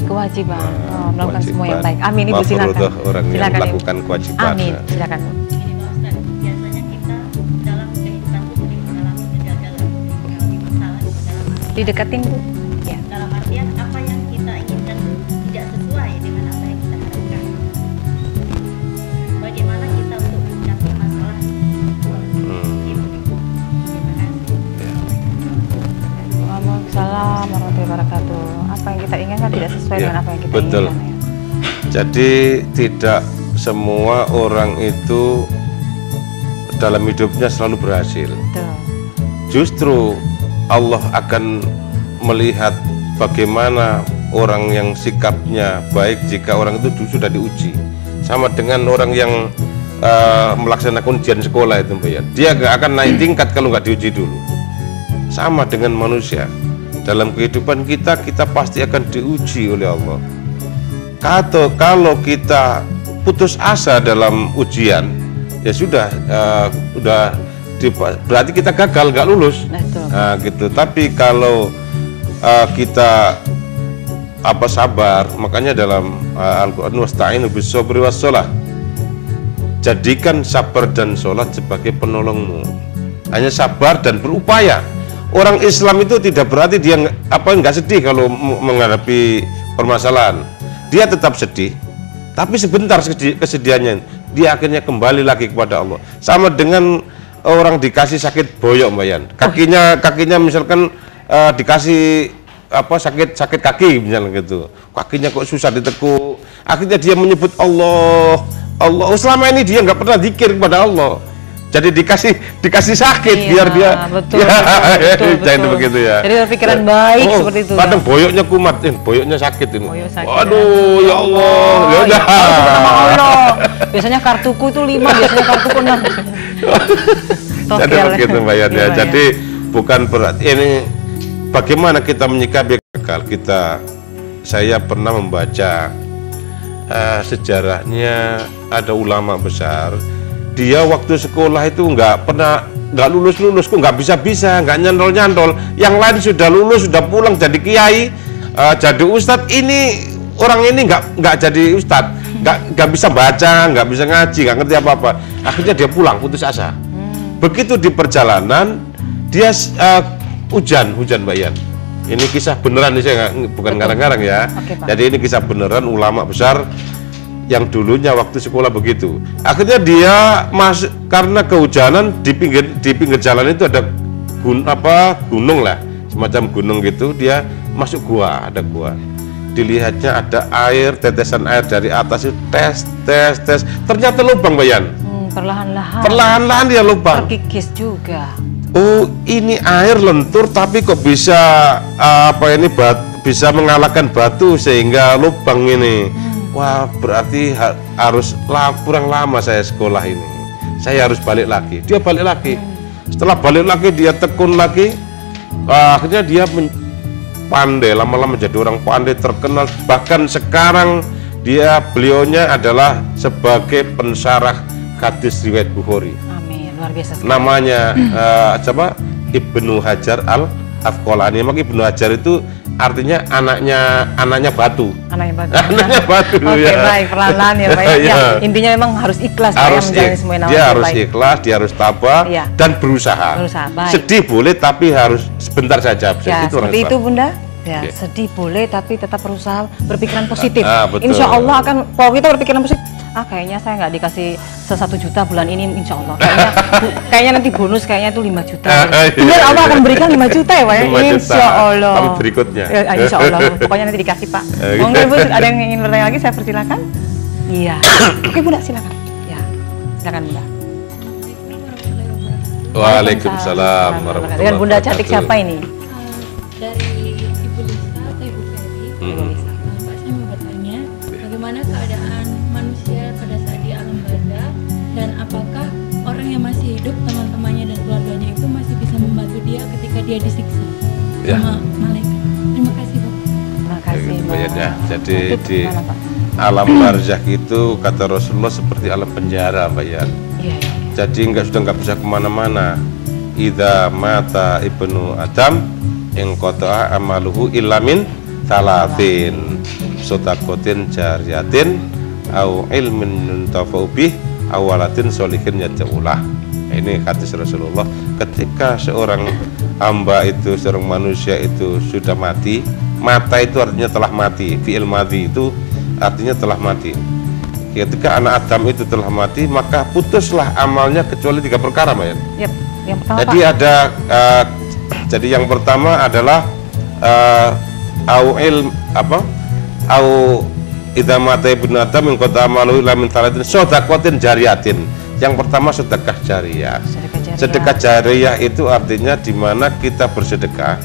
Melakukan semua yang baik. Amin Ibu, silakan. Mafrudoh orang yang Silakan, melakukan Ibu. kewajiban. Amin, silakan Bu. Biasanya kita dalam kehidupan itu sering mengalami kegagalan, mengalami masalah di dalam Dideketin Bu. Ya. dalam artian apa yang kita inginkan tidak sesuai dengan apa yang kita harapkan. Bagaimana kita untuk menyikapi masalah itu? Terima kasih. Waalaikumsalam warahmatullahi wabarakatuh. Apa yang kita inginkan tidak sesuai dengan apa yang kita betul. inginkan ya. Jadi tidak semua orang itu dalam hidupnya selalu berhasil. Betul. Justru Allah akan melihat bagaimana orang yang sikapnya baik jika orang itu sudah diuji. Sama dengan orang yang melaksanakan ujian sekolah itu Mbak ya. Dia nggak akan naik tingkat kalau nggak diuji dulu. Sama dengan manusia. Dalam kehidupan kita pasti akan diuji oleh Allah. Kalau kita putus asa dalam ujian, ya sudah, berarti kita gagal, nggak lulus. Nah, gitu. Tapi kalau kita sabar, makanya dalam Al-Quran wasta'inu bis-sabri was-shalah, jadikan sabar dan sholat sebagai penolongmu. Hanya sabar dan berupaya. Orang Islam itu tidak berarti dia nggak sedih kalau menghadapi permasalahan. Dia tetap sedih, tapi sebentar kesedihannya, dia akhirnya kembali lagi kepada Allah. Sama dengan orang dikasih sakit boyok Mbak Yan, kakinya misalkan dikasih sakit kaki misalnya gitu, kakinya kok susah ditekuk, akhirnya dia menyebut Allah. Selama ini dia nggak pernah zikir kepada Allah, jadi dikasih sakit biar dia betul. begitu ya. Jadi pikiran baik seperti itu. Kadang ya? boyoknya kumat, boyoknya sakit ini. Waduh, ya Allah, ya udah. Allah. Biasanya kartuku itu 5, biasanya kartuku 6. Jadi begitu Mbak Yan ya. Jadi bukan berarti ini bagaimana kita menyikapi gagal. Saya pernah membaca sejarahnya, ada ulama besar. Dia waktu sekolah itu nggak lulus kok, nggak bisa, nggak nyantol. Yang lain sudah lulus, sudah pulang jadi kiai, jadi ustadz. Orang ini nggak jadi ustadz, nggak bisa baca, nggak bisa ngaji, nggak ngerti apa-apa. Akhirnya dia pulang, putus asa. Begitu di perjalanan dia hujan Mbak Yan. Ini kisah beneran nih, saya bukan ngarang-ngarang ya. Jadi ini kisah beneran ulama besar yang dulunya waktu sekolah begitu. Akhirnya dia masuk karena kehujanan, di pinggir jalan itu ada gunung lah, semacam gunung gitu. Dia masuk gua, ada gua. Dilihatnya ada air, tetesan air dari atas itu tes. Ternyata lubang Mbak Yan. Perlahan-lahan dia lubang. Terkikis juga. Oh, ini air lentur tapi kok bisa bisa mengalahkan batu sehingga lubang ini. Wah, berarti harus kurang lama saya sekolah ini. Saya harus balik lagi. Dia balik lagi. Setelah balik lagi dia tekun lagi. Akhirnya dia pandai, lama-lama jadi orang pandai, terkenal. Bahkan sekarang beliaunya adalah sebagai pensyarah hadis riwayat Bukhari. Amin, luar biasa sekali. Namanya Ibnu Hajar Al-Asqalani. Memang Ibnu Hajar itu artinya anaknya batu. Anaknya batu. Anaknya batu. Oke, ya. baik, pelan-pelan ya Pak. Ya, intinya memang harus ikhlas Pak, Harus menjalani semua yang dia namanya harus baik. ikhlas, dia harus tabah Iya. dan berusaha. Baik. Sedih boleh tapi harus sebentar saja. Ya, Itu orang seperti Islam. itu Bunda. Ya, Oke. sedih boleh tapi tetap berusaha berpikiran positif. Betul. Insya Allah akan, kalau kita berpikiran positif, kayaknya saya nggak dikasih 1 juta bulan ini, insya Allah. Kayaknya nanti bonus kayaknya itu 5 juta. Benar, Allah akan berikan 5 juta ya Pak ya? 5 juta. Insya Allah. Tahun berikutnya. Ya, insya Allah. Pokoknya nanti dikasih Pak. Monggo Ibu, ada yang ingin bertanya lagi, saya persilakan. Iya. Oke Bunda, silakan. Ya, silakan Bunda. Waalaikumsalam warahmatullahi Dengan Bunda cantik wabarakatuh. siapa ini? Dari Ibu Lisa atau Ibu Ferry. Pak, saya mau bertanya, bagaimana keadaan manusia pada saat di alam barzah, dan apakah orang yang masih hidup, teman-temannya dan keluarganya itu masih bisa membantu dia ketika dia disiksa Ya. sama malaikat? Terima kasih, Bu. Terima kasih Gitu, Mbak. ya. Jadi Itu di gimana, Pak? alam barzakh itu kata Rasulullah seperti alam penjara, Pak ya. Iya, iya. Jadi sudah nggak bisa kemana-mana. Idza mata ibnu Adam inqata'a amaluhu illa min salatin sodakotin jariyatin au ilmin yuntafa'u bih au waladin sholihin yad'ulah. Ini hadis Rasulullah. Ketika seorang hamba itu, seorang manusia itu sudah mati, mata itu artinya telah mati, fi'il madhi itu artinya telah mati. Ketika anak Adam itu telah mati, maka putuslah amalnya kecuali 3 perkara, Mbak ya. Yap, yang pertama Jadi Pak. ada jadi yang pertama adalah au idza mata ibnu Adam min qata amalu ila min talatin shadaqatin jariyatin. Yang pertama sedekah jariyah. Sedekah jariyah. Sedekah jariyah itu artinya di mana kita bersedekah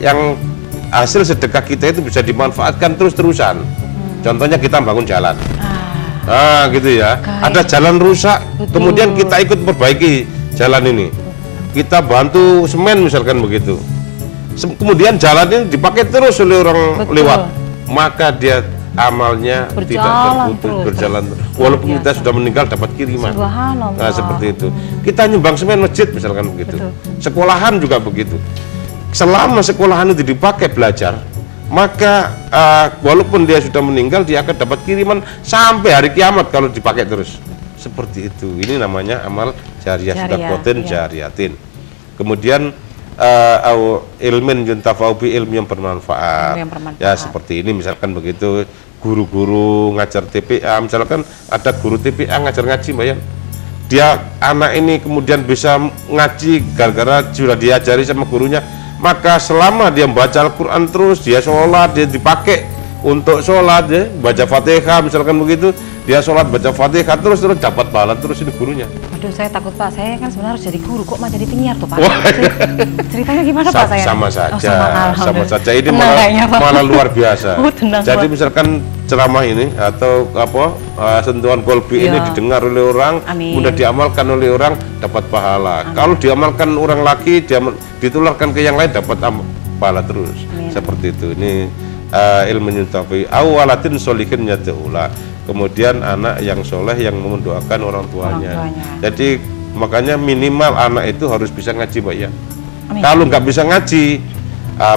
yang hasil sedekah kita itu bisa dimanfaatkan terus-terusan. Contohnya kita bangun jalan. Gitu ya. Baik. Ada jalan rusak, Betul. kemudian kita ikut perbaiki jalan ini. Kita bantu semen misalkan begitu. Kemudian jalan ini dipakai terus oleh orang Betul. lewat, maka dia amalnya tidak Berjalan terputus, terus. berjalan terus. Walaupun Luar kita biasa. sudah meninggal dapat kiriman. Subhanallah. Nah, seperti itu. Kita nyumbang semen masjid misalkan begitu. Betul. Sekolahan juga begitu. Selama sekolahan itu dipakai belajar, maka walaupun dia sudah meninggal, dia akan dapat kiriman sampai hari kiamat kalau dipakai terus. Seperti itu. Ini namanya amal jariyah, sedekatin iya. jariyatin. Kemudian ilmin yuntafa'u bi, ilmu yang bermanfaat. Ilmu yang bermanfaat. Ya seperti ini misalkan begitu, guru-guru ngajar TPA, misalkan ada guru TPA ngajar ngaji, Mbak Yan. Dia anak ini kemudian bisa ngaji gara-gara sudah diajari sama gurunya, maka selama dia membaca Al-Quran terus, dia sholat, dia dipakai untuk sholat, ya, baca Fatihah misalkan begitu, dia sholat baca Fatihah terus dapat pahala terus ini gurunya. Aduh, saya takut Pak, saya kan sebenarnya harus jadi guru, kok malah jadi penyiar tuh Pak. Wah. Ceritanya gimana Pak saya? Sama saja, Oh, sama alhamdulillah. saja. Ini Tenang kayaknya, Pak. malah luar biasa. Oh, tenang, Jadi Pak. misalkan ceramah ini atau sentuhan kolbi ini Iya. didengar oleh orang, Amin. kemudian diamalkan oleh orang, dapat pahala. Kalau diamalkan orang lagi, ditularkan ke yang lain, dapat pahala terus. Amin. Seperti itu. Ini ilmu yuntafi awalatin sholihin yad'ulah. Kemudian anak yang soleh yang mendoakan orang tuanya. Jadi makanya minimal anak itu harus bisa ngaji, Mbak ya. Amin. Kalau nggak bisa ngaji,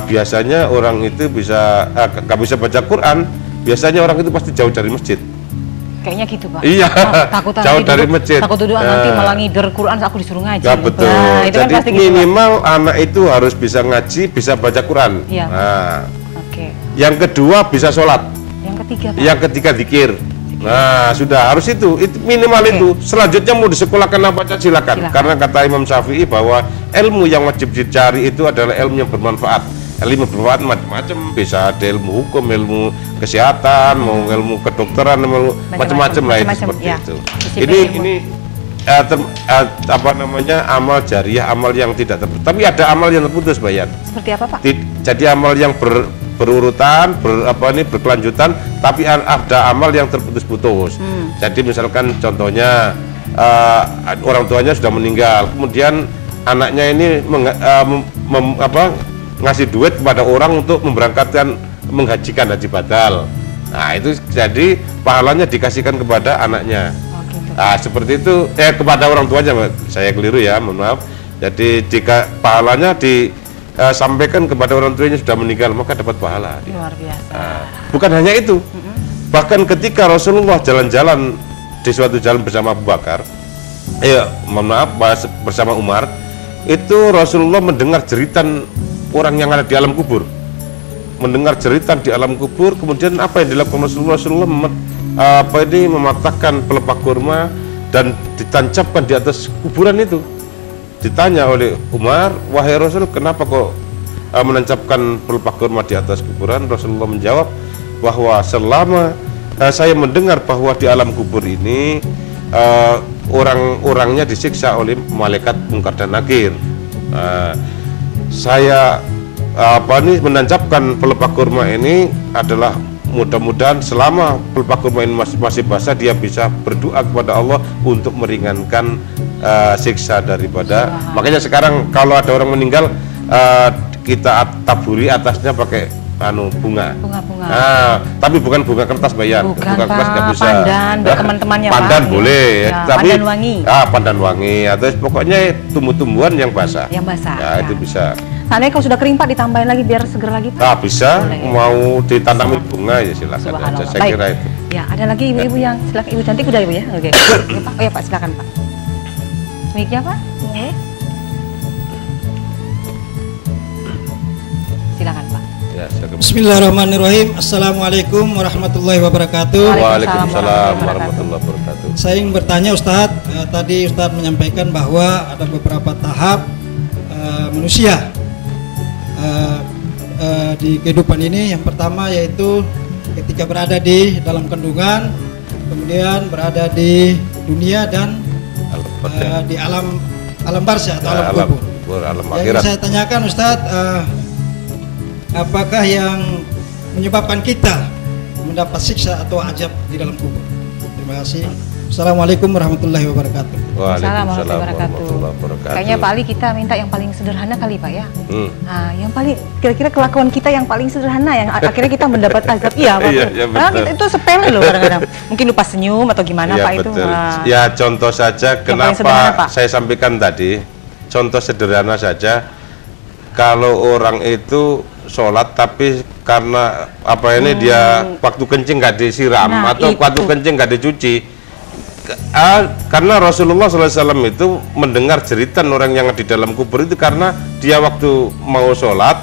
biasanya orang itu bisa nggak bisa baca Quran. Biasanya orang itu pasti jauh dari masjid. Kayaknya gitu Pak. Iya, Takutan jauh nanti dari duduk- masjid. Takut duduk nanti malah ngider Quran, aku disuruh ngaji. Ya betul. Nah, itu kan Jadi pasti gitu, Pak. minimal anak itu harus bisa ngaji, bisa baca Quran. Iya. Nah, Oke. yang kedua bisa sholat. Yang ketiga Pak. Yang ketiga zikir. Nah, sudah harus itu minimal Oke. itu. Selanjutnya mau disekolahkan apa saja silakan. Karena kata Imam Syafi'i bahwa ilmu yang wajib dicari itu adalah ilmu yang bermanfaat. Ilmu yang bermanfaat macam-macam, bisa ada ilmu hukum, ilmu kesehatan, mau ilmu kedokteran, ilmu macam-macam lah itu seperti ya. itu. Disiplin ilmu. Ini apa namanya, amal jariyah, amal yang tidak terputus. Tapi ada amal yang terputus, Bayan. Seperti apa Pak? Jadi amal yang berurutan, berkelanjutan, tapi ada amal yang terputus-putus. Jadi misalkan contohnya orang tuanya sudah meninggal, kemudian anaknya ini ngasih duit kepada orang untuk memberangkatkan menghajikan haji badal. Nah itu jadi pahalanya dikasihkan kepada anaknya. Nah seperti itu, kepada orang tuanya, saya keliru ya, mohon maaf. Jadi jika pahalanya disampaikan kepada orang tuanya sudah meninggal, maka dapat pahala. Luar biasa. Nah, bukan hanya itu, bahkan ketika Rasulullah jalan-jalan di suatu jalan bersama Abu Bakar, bersama Umar, itu Rasulullah mendengar jeritan orang yang ada di alam kubur. Mendengar jeritan di alam kubur, kemudian apa yang dilakukan Rasulullah mematahkan pelepah kurma dan ditancapkan di atas kuburan itu. Ditanya oleh Umar, wahai Rasul, kenapa kok menancapkan pelepah kurma di atas kuburan? Rasulullah menjawab bahwa selama saya mendengar bahwa di alam kubur ini orang-orangnya disiksa oleh malaikat Munkar dan Nakir, saya menancapkan pelepah kurma ini adalah mudah-mudahan selama pelepah kurma ini masih basah, dia bisa berdoa kepada Allah untuk meringankan siksa daripada. Makanya sekarang kalau ada orang meninggal, kita taburi atasnya pakai bunga. Tapi bukan bunga kertas bayar. Bukan kertas nggak bisa. Pandan, teman-temannya pandan Pak. boleh, Ya, tapi pandan wangi. Pandan wangi atau pokoknya tumbuh-tumbuhan yang basah. Yang basah. Ya, itu bisa. Seandainya kalau sudah kering Pak, ditambahin lagi biar seger lagi Pak. Bisa. Boleh. Mau ditanamin bunga ya silakan aja. Subhanallah. Saya Baik. kira itu. Ya, ada lagi ibu-ibu yang silakan. Ibu cantik udah Ibu ya? Oke. Oke, Pak. Oh ya Pak, silakan Pak. Mic-nya Pak? Oke. Silakan Pak. Ya, silakan. Bismillahirrahmanirrahim. Assalamualaikum warahmatullahi wabarakatuh. Waalaikumsalam warahmatullahi wabarakatuh. Saya ingin bertanya Ustadz, tadi Ustadz menyampaikan bahwa ada beberapa tahap manusia di kehidupan ini. Yang pertama yaitu ketika berada di dalam kandungan, kemudian berada di dunia dan di alam barzah atau alam kubur. Alam Yang ingin akhirat. saya tanyakan Ustadz, apakah yang menyebabkan kita mendapat siksa atau azab di dalam kubur? Terima kasih. Assalamualaikum warahmatullahi wabarakatuh. Waalaikumsalam warahmatullahi warahmatullahi wabarakatuh. Kayaknya Pak Ali kita minta yang paling sederhana kali Pak ya. Hmm. Yang paling kira-kira kelakuan kita yang paling sederhana yang akhirnya kita mendapat azab. Iya Pak. Iya, Karena betul. itu sepele loh kadang-kadang. Mungkin lupa senyum atau gimana Ya, Pak itu. betul. Nah, Ya contoh saja paling sederhana, kenapa Pak. saya sampaikan tadi. Contoh sederhana saja. Kalau orang itu sholat tapi karena dia waktu kencing nggak disiram Nah, atau itu. waktu kencing nggak dicuci. Karena Rasulullah SAW itu mendengar jeritan orang yang di dalam kubur itu karena dia waktu mau sholat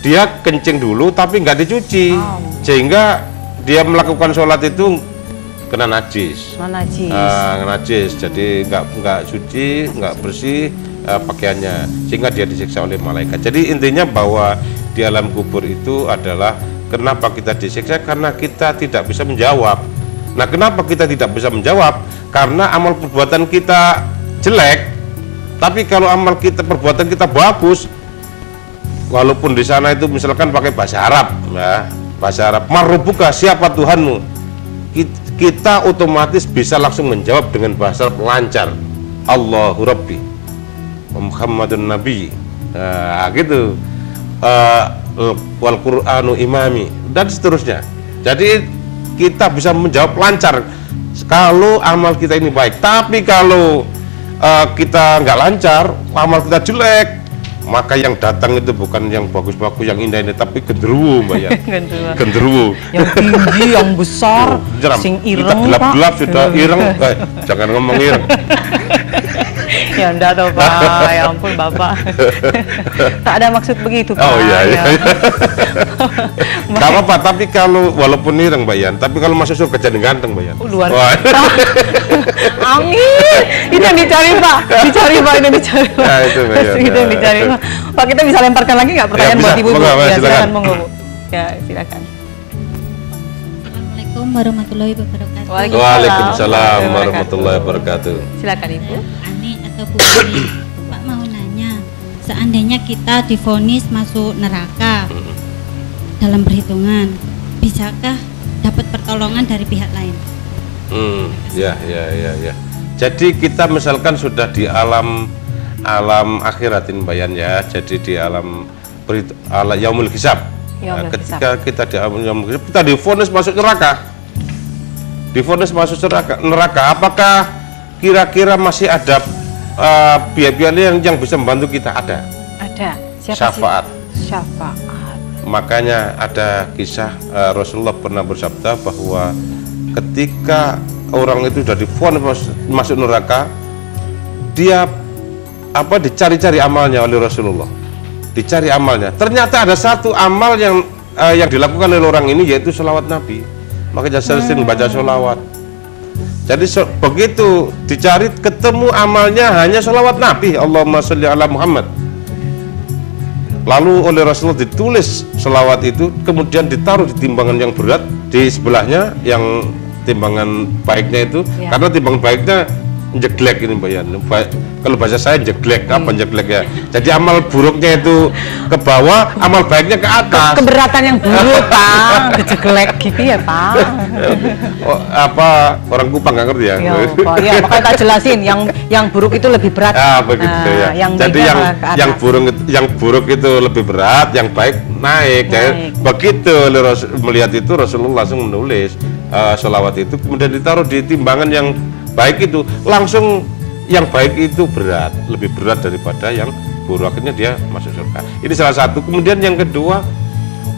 dia kencing dulu tapi nggak dicuci, sehingga dia melakukan sholat itu kena najis. Najis, jadi nggak suci, nggak bersih pakaiannya, sehingga dia disiksa oleh malaikat. Jadi intinya bahwa di alam kubur itu adalah kenapa kita disiksa, karena kita tidak bisa menjawab. Nah, kenapa kita tidak bisa menjawab? Karena amal perbuatan kita jelek. Tapi kalau amal kita, perbuatan kita bagus, walaupun di sana itu misalkan pakai bahasa Arab, ya, bahasa Arab, "Marubbuka, siapa Tuhanmu?" Kita otomatis bisa langsung menjawab dengan bahasa Arab lancar. "Allahu Rabbi, Muhammadun Nabi." Nah, gitu. "Wal Qur'anu imami," dan seterusnya. Jadi kita bisa menjawab lancar kalau amal kita ini baik. Tapi kalau kita nggak lancar, amal kita jelek, maka yang datang itu bukan yang bagus-bagus, yang indah-indah, tapi genderuwo, Mbak ya. Genderuwo. Yang tinggi, yang besar, sing ireng, gelap-gelap sudah ireng. Jangan ngomong ireng. Ya enggak tahu Pak, ya ampun Bapak. Tak ada maksud begitu Pak. Oh iya. Ya. Gak apa-apa, tapi kalau walaupun ireng Mbak Yan, tapi kalau masuk surga jadi ganteng Mbak Yan. Luar Wah. Amin. Itu yang dicari Pak. Dicari Pak, ini dicari Pak. Ya, itu, Mbak Yan. Itu yang dicari Pak. Pak, kita bisa lemparkan lagi nggak pertanyaan Ya, buat bisa. Ibu? Monggo, Mbak, Ya, silakan. silakan monggo Bu. Ya, silakan. Assalamualaikum warahmatullahi wabarakatuh. Waalaikumsalam warahmatullahi wabarakatuh. Silakan Ibu. Ani atau Bu Ani, Pak mau nanya, seandainya kita divonis masuk neraka, dalam perhitungan, bisakah dapat pertolongan dari pihak lain? Ya. Jadi kita misalkan sudah di alam akhirat ini Bayan ya. Jadi di alam yaumul hisab. Ketika kita di alam yaumul hisab, kita divonis masuk neraka. Apakah kira-kira masih ada pihak-pihak yang bisa membantu kita? Ada. Syafaat. Makanya ada kisah Rasulullah pernah bersabda bahwa ketika orang itu sudah divonis masuk neraka, dia dicari-cari amalnya oleh Rasulullah. Dicari amalnya. Ternyata ada satu amal yang dilakukan oleh orang ini, yaitu sholawat Nabi. Makanya sering baca sholawat. Jadi begitu dicari, ketemu amalnya hanya sholawat Nabi, Allahumma sholli ala Muhammad. Lalu oleh Rasulullah ditulis sholawat itu, kemudian ditaruh di timbangan yang berat di sebelahnya, yang timbangan baiknya itu, karena timbangan baiknya jeglek ini Bayan. Kalau bahasa saya jeglek, apa jeglek ya? Jadi amal buruknya itu ke bawah, amal baiknya ke atas. Keberatan yang buruk, Pak. Jeglek gitu ya, Pak. Orang Kupang nggak ngerti ya? Ya, makanya tak jelasin. Yang buruk itu lebih berat. Begitu ya. Jadi yang buruk itu lebih berat, yang baik naik. Begitu melihat itu, Rasulullah langsung menulis sholawat itu, kemudian ditaruh di timbangan yang baik itu, langsung yang baik itu berat, lebih berat daripada yang buruk, akhirnya dia masuk surga. Ini salah satu. Kemudian yang kedua,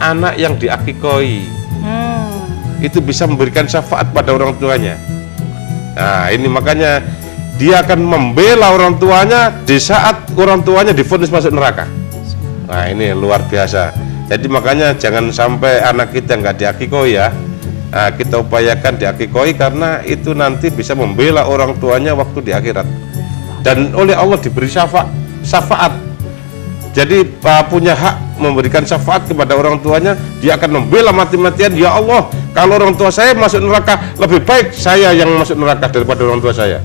anak yang diakikoi itu bisa memberikan syafaat pada orang tuanya. Nah ini makanya dia akan membela orang tuanya di saat orang tuanya divonis masuk neraka. Nah ini luar biasa. Jadi makanya jangan sampai anak kita nggak diakikoi ya. Nah, kita upayakan diakikoi, karena itu nanti bisa membela orang tuanya waktu di akhirat. Dan oleh Allah diberi syafaat. Jadi punya hak memberikan syafaat kepada orang tuanya. Dia akan membela mati-matian, ya Allah, kalau orang tua saya masuk neraka, lebih baik saya yang masuk neraka daripada orang tua saya.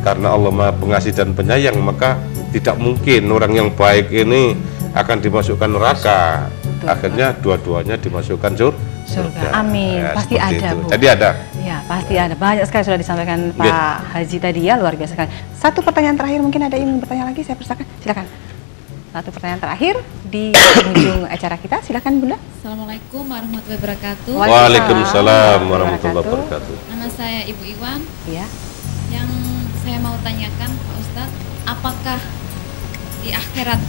Karena Allah Maha Pengasih dan Penyayang, maka tidak mungkin orang yang baik ini akan dimasukkan neraka. Akhirnya dua-duanya dimasukkan surga. Amin. Ya, pasti ada, Bu. Jadi ada. Ya, pasti ada. Banyak sekali sudah disampaikan Pak Haji tadi ya, luar biasa sekali. Satu pertanyaan terakhir, mungkin ada yang bertanya lagi, saya persilakan. Silakan. Satu pertanyaan terakhir di penghujung acara kita. Silakan, Bunda. Assalamualaikum warahmatullahi wabarakatuh. Waalaikumsalam warahmatullahi wabarakatuh. Nama saya Ibu Iwan. Ya. Yang saya mau tanyakan, Pak Ustadz, apakah di akhirat,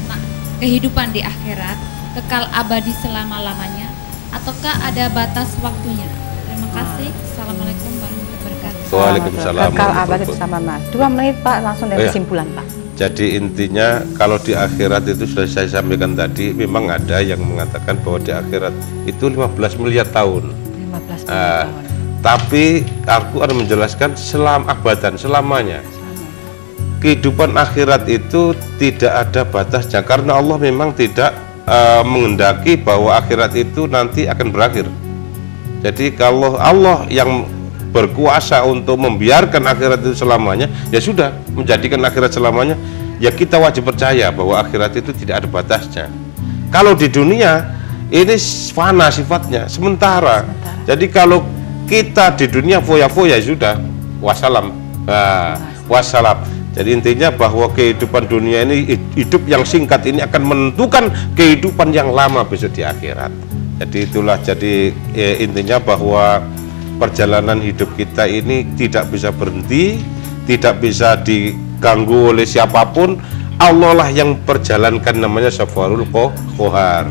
kehidupan di akhirat kekal abadi selama-lamanya, ataukah ada batas waktunya? Terima kasih. Assalamualaikum warahmatullahi wabarakatuh. Waalaikumsalam. Kekal abadi bersama Mas. 2 menit Pak, langsung dari kesimpulan Pak. Jadi intinya kalau di akhirat itu sudah saya sampaikan tadi, memang ada yang mengatakan bahwa di akhirat itu 15 miliar tahun. 15 miliar tahun. Tapi Al-Quran menjelaskan abadan, selamanya. Kehidupan akhirat itu tidak ada batasnya, karena Allah memang tidak mengendaki bahwa akhirat itu nanti akan berakhir. Jadi kalau Allah yang berkuasa untuk membiarkan akhirat itu selamanya, ya sudah, menjadikan akhirat selamanya, ya kita wajib percaya bahwa akhirat itu tidak ada batasnya. Kalau di dunia ini fana sifatnya, sementara. Jadi kalau kita di dunia foya-foya, sudah wassalam. Wassalam. Jadi intinya bahwa kehidupan dunia ini, hidup yang singkat ini akan menentukan kehidupan yang lama besok di akhirat. Jadi itulah, jadi intinya bahwa perjalanan hidup kita ini tidak bisa berhenti, tidak bisa diganggu oleh siapapun. Allah lah yang perjalankan, namanya safarul qohar.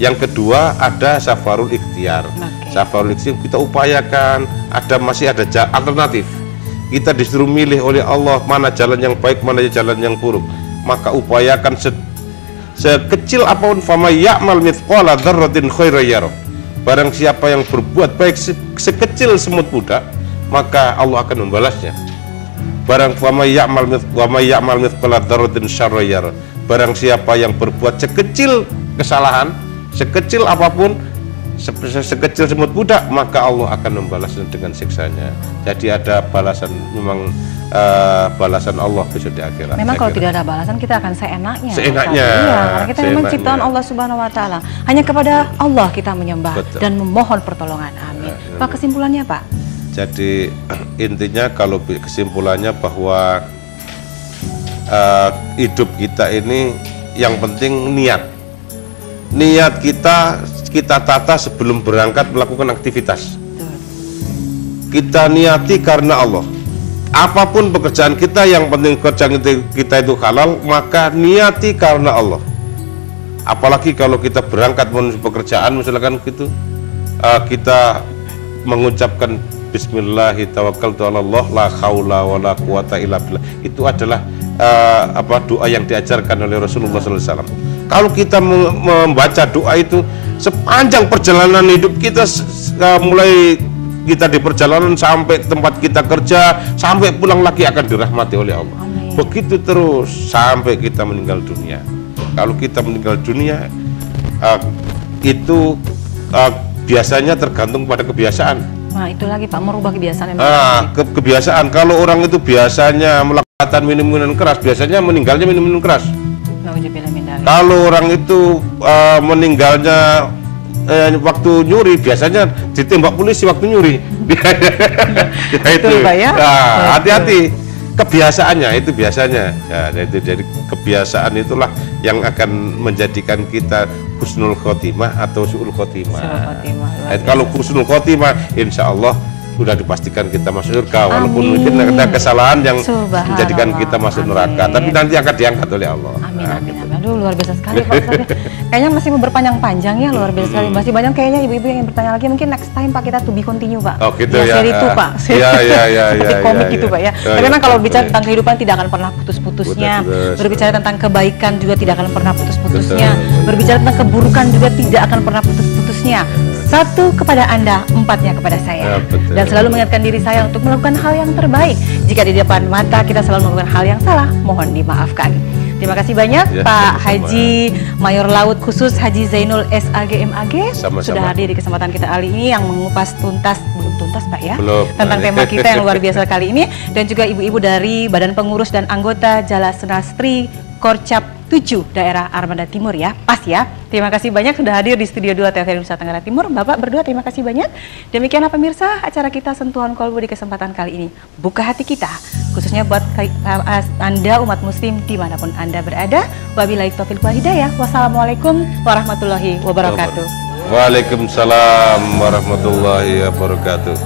Yang kedua ada safarul ikhtiar. Safarul ikhtiar kita upayakan, masih ada alternatif. Kita disuruh milih oleh Allah mana jalan yang baik, mana jalan yang buruk. Maka upayakan sekecil apapun, fama ya'mal mithqala dzarratin khairan yarah. Barang siapa yang berbuat baik sekecil semut budak, maka Allah akan membalasnya. Barang fama ya'mal mithqala dzarratin syarran yarah. Barang siapa yang berbuat sekecil kesalahan, sekecil apapun, sekecil semut budak, maka Allah akan membalasnya dengan siksanya. Jadi ada balasan, memang balasan Allah besok di akhirat. Memang kalau tidak ada balasan kita akan seenaknya. Seenaknya. Iya, karena kita memang ciptaan Allah Subhanahu Wa Taala. Hanya kepada Allah kita menyembah. Betul. Dan memohon pertolongan. Amin. Pak, kesimpulannya Pak? Jadi intinya kalau kesimpulannya bahwa hidup kita ini yang penting niat. Niat kita tata sebelum berangkat melakukan aktivitas. Kita niati karena Allah. Apapun pekerjaan kita, yang penting kerjaan kita itu halal, maka niati karena Allah. Apalagi kalau kita berangkat menuju pekerjaan, misalkan gitu, kita mengucapkan Bismillahirrahmanirrahim, la haula wala quwata illa billah. Itu adalah doa yang diajarkan oleh Rasulullah SAW. Kalau kita membaca doa itu sepanjang perjalanan hidup kita, mulai kita di perjalanan sampai tempat kita kerja, sampai pulang lagi akan dirahmati oleh Allah. Amin. Begitu terus sampai kita meninggal dunia. Kalau kita meninggal dunia itu biasanya tergantung pada kebiasaan. Nah itu lagi Pak, merubah kebiasaan. Kebiasaan. Kalau orang itu biasanya melakukan minum-minum keras, biasanya meninggalnya minum-minum keras. Kalau orang itu meninggalnya waktu nyuri, biasanya ditembak polisi waktu nyuri. Ya, itu. Hati-hati. Kebiasaannya itu biasanya. Ya, itu jadi kebiasaan itulah yang akan menjadikan kita husnul khotimah atau su'ul khotimah. Kalau husnul khotimah, insya Allah sudah dipastikan kita masuk surga. Walaupun mungkin ada kesalahan yang menjadikan kita masuk neraka, tapi nanti akan diangkat oleh Allah. Amin, amin, amin. Aduh, luar biasa sekali Pak Ustadz. Kayaknya masih mau berpanjang-panjang ya, luar biasa sekali. Masih banyak kayaknya ibu-ibu yang bertanya lagi. Mungkin next time Pak kita to be continue Pak. Oh gitu ya. Seri itu Pak. Seperti komik gitu Pak ya. Tapi memang kalau bicara tentang kehidupan tidak akan pernah putus-putusnya. Berbicara tentang kebaikan juga tidak akan pernah putus-putusnya. Berbicara tentang keburukan juga tidak akan pernah putus-putusnya. Satu kepada Anda, empatnya kepada saya. Dan selalu mengingatkan diri saya untuk melakukan hal yang terbaik. Jika di depan mata kita selalu melakukan hal yang salah, mohon dimaafkan. Terima kasih banyak Pak Haji Mayor Laut Khusus Haji Zainul SAGMAG sudah hadir di kesempatan kita kali ini yang mengupas tuntas, belum tuntas Pak ya, tentang tema kita yang luar biasa kali ini, dan juga ibu-ibu dari Badan Pengurus dan Anggota Jalasenastri Korcap 7 daerah Armada Timur ya, pas ya. Terima kasih banyak sudah hadir di Studio 2 TVRI Nusa Tenggara Timur. Bapak berdua terima kasih banyak. Demikianlah pemirsa acara kita Sentuhan Kolbu di kesempatan kali ini. Buka hati kita, khususnya buat Anda umat muslim dimanapun Anda berada. Wabillahi taufiq wal hidayah. Wassalamualaikum warahmatullahi wabarakatuh. Waalaikumsalam warahmatullahi wabarakatuh.